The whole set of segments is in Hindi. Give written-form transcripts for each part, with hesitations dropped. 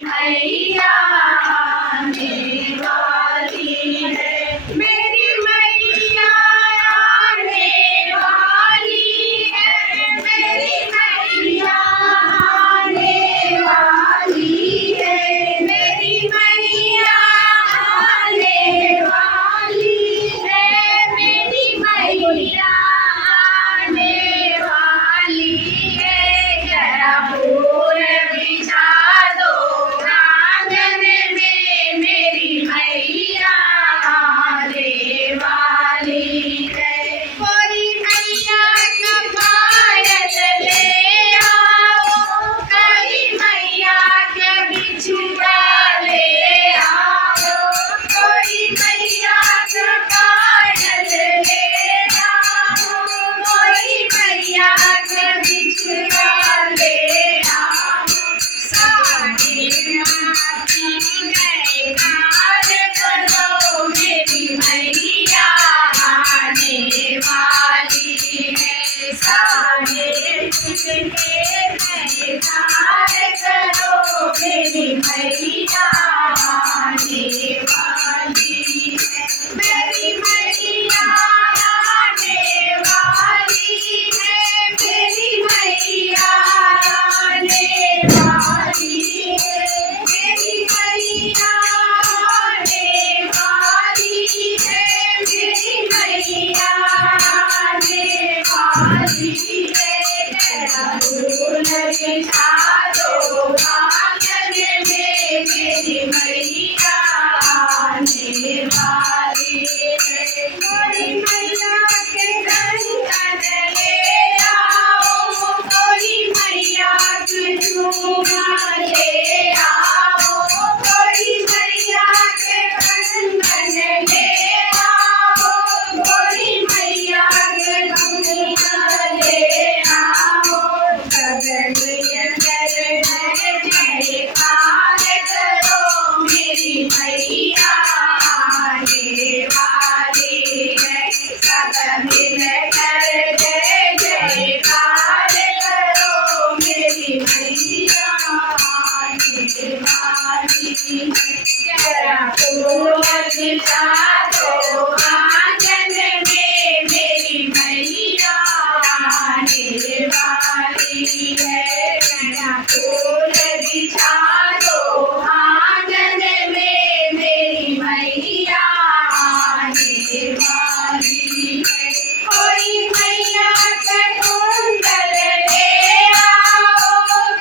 मैया आने वाली है, मेरी मैया आने वाली है, मेरी मैया आने वाली है, मेरी मैया आने वाली है, मेरी मैया आने वाली है। जरा फूल बिछा दो आंगन में, मेरी मैया आने वाली है। कोई मैया का पायल ले आओ, कोई मैया का बिछुआ ले आओ, कोई मैया का पायल ले आओ, कोई मैया का बिछुआ ले आओ। सारे माती जयकार करो, मेरी मैया आने वाली है। सारे के जयकार करो, मेरी मैया आने वाली है, मेरी मैया आने वाली है, मेरी मैया आने वाली है, मेरी मैया आने वाली है, मेरी मैया आने वाली है। जरा फूल बिछा दो आंगन में, मेरी मैया आने वाली है। कोई मैया के कंगन ले आओ, कोई मैया के झूमर ले आओ, कोई मैया के कंगन ले आओ, कोई मैया के झूमर ले आओ। गगन अंदर जयकार करो, मेरी मैया आने वाली है। सब मिलकर जय जयकार करो, मेरी मैया आने वाली है। जरा फूल बिछा दो आंगन में, मेरी मैया आने वाली है। जरा फूल बिछा दो आंगन में, मेरी मैया आने वाली है। कोई मैया का कुंडल ले आओ,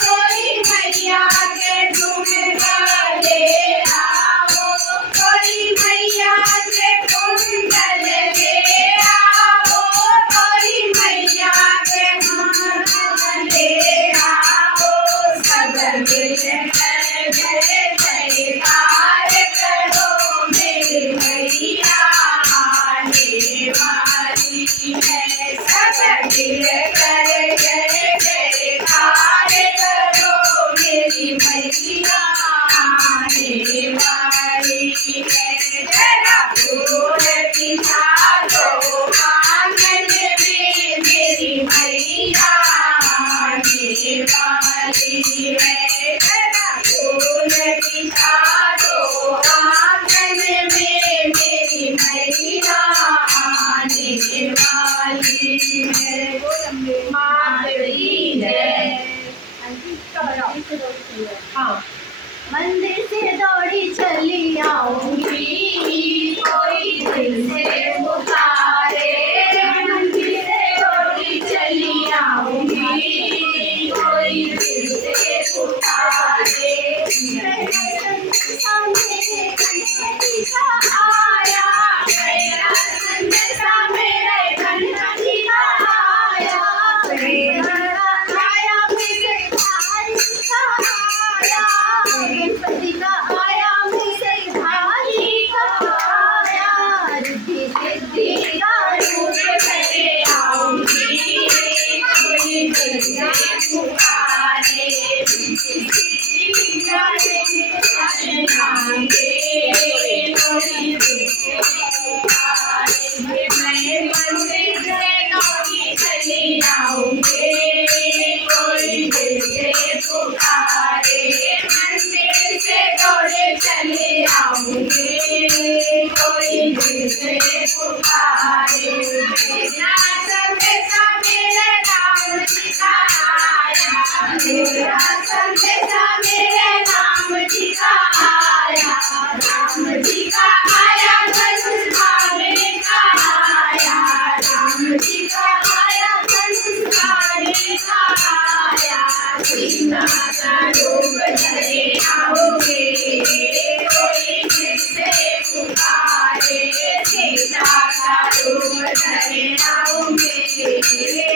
कोई मैया के झुमका ले आओ, कोई मैया के कुंडल ले आओ, कोई मैया के झुमका ले आओ। सब मिलकर जय जयकार करो, मेरी मैया आने वाली है। सब मिलकर जय जयकार करो, मेरी मैया आने वाली है। जरा फूल बिछा दो आंगन में, मेरी मैया आने वाली है। जरा फूल बिछा दो आंगन में, मेरी मैया आने वाली है। मातरी जय। हाँ, मंदिर से दौड़ी चली आऊंगी, कोई दिल से पुकारे, मंदिर से दौड़ी चली आऊंगी, कोई दिल से पुकारे। सामने गणपति का आया, मेरा संदेशा मेरे गणपति का आया, आया मेरे भाई का आया, गणपति का आया मेरे भाई का आया। रिद्धि सिद्धि का रूप लेके आऊंगी, कोई दिल से पुकारे, रिद्धि सिद्धि का रूप मांगे, कोई दिल से पुकारे। मैं मंदिर से दौड़ी चली आऊंगी, कोई दिल से पुकारे, मंदिर आऊंगी, कोई दिल से पुकारे। मेरा संदेशा मेरे राम जी का आया, मेरा संदेशा मेरे राम जी का आया, राम जी का आया धनुष धारने का आया, राम जी का आया धनुष धारने का आया। सीता का रूप धरे आओगे, कोई दिल से पुकारे। सीता का रूप धरे आओगे,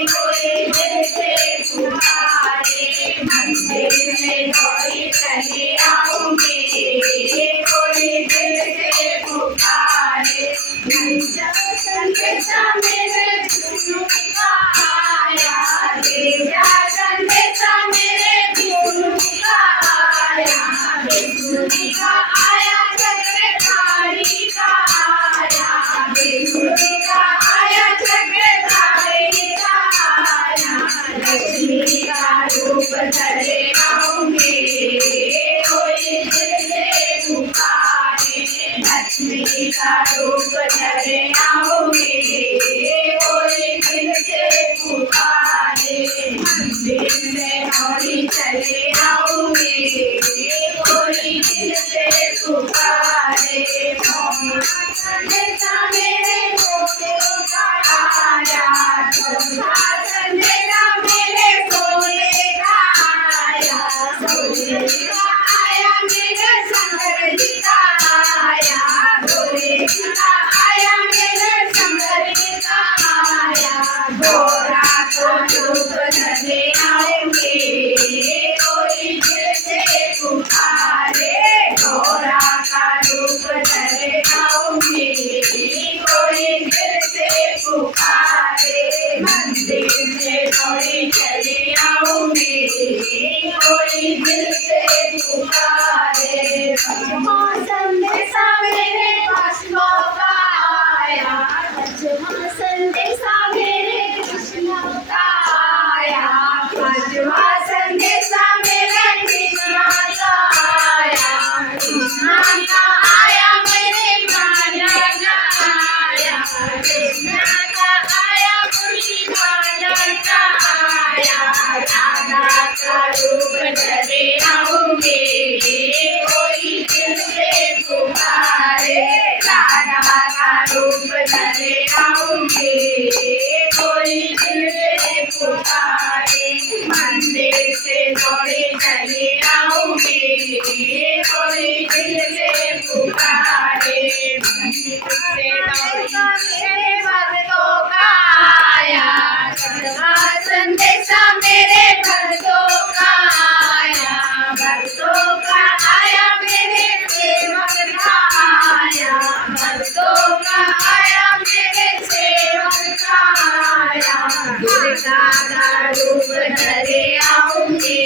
कोई दिल से पुकारे। मंदिर में दौड़ी चले आओगे, कोई दिल से पुकारे। संदेशा मेरे विष्णु का आया, तेरा संदेशा मेरे विष्णु का आया, विष्णु जी का आया चक्रधारी का आया, विष्णु जी का आया चक्रधारी का आया। लक्ष्मी का रूप धरे आऊंगे, कोई दिल से पुकारे। लक्ष्मी का रूप धरे आओगे, कोई दिल से पुकारे। मंदिर में दौड़ी चले आओगे, कोई दिल से पुकारे। संदेशा मेरे सोने का आया, संदेशा मेरे सोने का आया, सोने का आया मेरे शंकर जी का आया, भोले जी का आया मेरे शंकर जी का आया। घोड़ा को रूप धरे आओगे, कोई दिल से पुकारे। घोड़ा का रूप धरे आओगे, कोई दिल से पुकारे। मंदिर से दौड़ी चले आओगे, कोई दिल से पुकारे। संदेशा मेरे कृष्ण का आया, संदेशा मेरे कृष्ण का आया, पांचवा संदेशा मेरे कृष्ण का आया। कृष्ण का आया मेरे प्राण का आया, कृष्ण का आया मुरली बालन का आया। राधा का रूप धरे आऊंगे, कोई दिल से पुकारे। राधा का रूप धरे आऊंगे, कोई दिल से पुकारे। मंदिर से दौड़े चले आओगे, कोई दिल से पुकारे। मंदिर से दौड़े मेरे भक्तों का आया, संदेशा मेरे भक्तों का आया, भक्तों का आया मेरे सेवक का आया, भक्तों का आया मेरे सेवक का आया। दुर्गा का रूप धरे आऊंगे,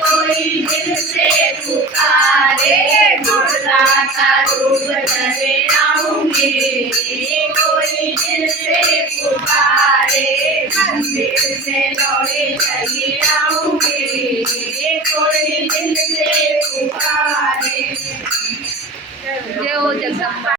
कोई दिल से पुकारे। दुर्गा का रूप धरे आऊंगे, कोई दिल से पुकारे। मंदिर से दौड़े चले आऊंगे, कोई दिल से पुकारे। जय हो जगदम्बा।